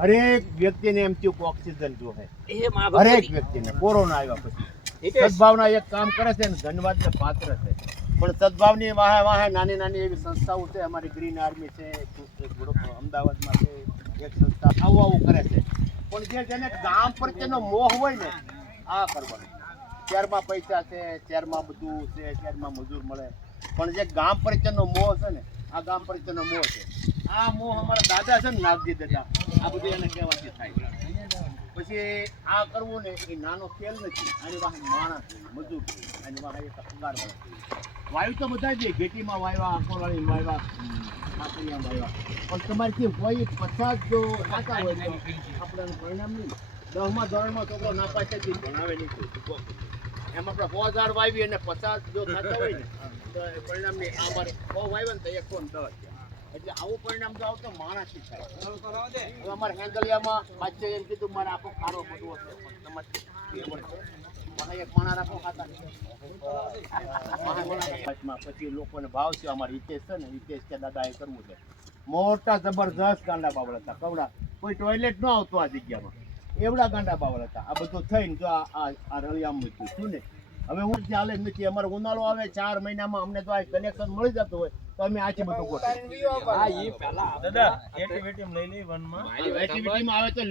હરેક વ્યક્તિને એમ થયું કે ઓક્સિજન જોહે, હરેક વ્યક્તિને કોરોના આવ્યા પછી સદભાવના એક કામ કરે છે ને ધન્યવાદને પાત્ર છે. પણ સદભાવની વાહે વાહે નાની નાની એવી સંસ્થાઓ છે, અમારી ગ્રીન આર્મી છે, અમદાવાદમાં છે એક સંસ્થા, આવું કરે છે. પણ જેને ગામ પ્રત્યેનો મોહ હોય ને આ કરવાનું. શહેરમાં પૈસા છે, શહેરમાં બધું છે, શહેરમાં મજૂર મળે, પણ જે ગામ પ્રત્યેનો મોહ છે ને આ ગામ પ્રત્યેનો મોહ છે. આ મોહ અમારા દાદા છે ને નાગજી દાદા, આ બધું એને કહેવાથી થાય. પછી આ કરવું ને એ નાનો ખેલ નથી. આની વાહે માણસ મજૂર છે, આની વાહે એક પગારવાળા છે. વાયુ તો બધા જ ઘેટીમાં વાયવા, અકોલાળીમાં વાયવા, કાંકરિયામાં વાયવા, પણ તમારે કોઈ 50 જો નાતા હોય તો આપણે પરિણામ નહીં. 10મા ધોરણમાં છોકરો નાપાસ છે ભણાવે નહીં કોઈ. એમ આપણે 1000 વાવી અને 50 જો થતા હોય ને તો પરિણામ નહીં. આ અમારે 100 વાવ્યા ને તો 110 એટલે આવું પરિણામ જો આવતો માણસથી થાય. હવે અમારે હેંગલિયામાં બાદશાહ એમ કીધું મારે આખો ખારો બધો હશે, પણ તમારે એક માણા રાખો ખાતા પછી લોકોને ભાવ છે. અમારે હિતેશ છે ને, હિતેશ કે દાદા એ કરવું છે. મોટા જબરદસ્ત ગાંડા બાવળ હતા, કવડા, કોઈ ટોયલેટ ન આવતું આ જગ્યામાં, એવડા ગાંડા બાવળ હતા. આ બધું થઈને જો આ રળિયામ મૂક્યું છું ને, હવે હું ચાલે નથી. અમારો ઉનાળો આવે 4 મહિનામાં અમને તો આ કનેક્શન મળી જતું હોય તો અમે આથી બધું ગોઠવીએ. દાદા એક્ટિવિટીમાં લઈ લઈ વનમાં એક્ટિવિટીમાં આવે તો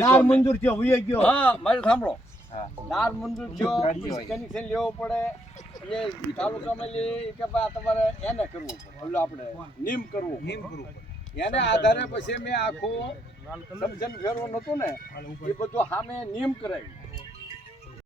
લ્યો મંજૂર થયો વયો ગયો. હા મારે સાંભળો, દાર મંજૂર થયો, કનેક્શન લેવો પડે એટલે તાલુકામાં કે ભાઈ તમારે એને કરવું પડે, ઓલું આપણે નીમ કરવું, એને આધારે પછી મેં આખું સમજણ ફેરવો નતું ને એ બધું સામે નિયમ કરાવ્યું.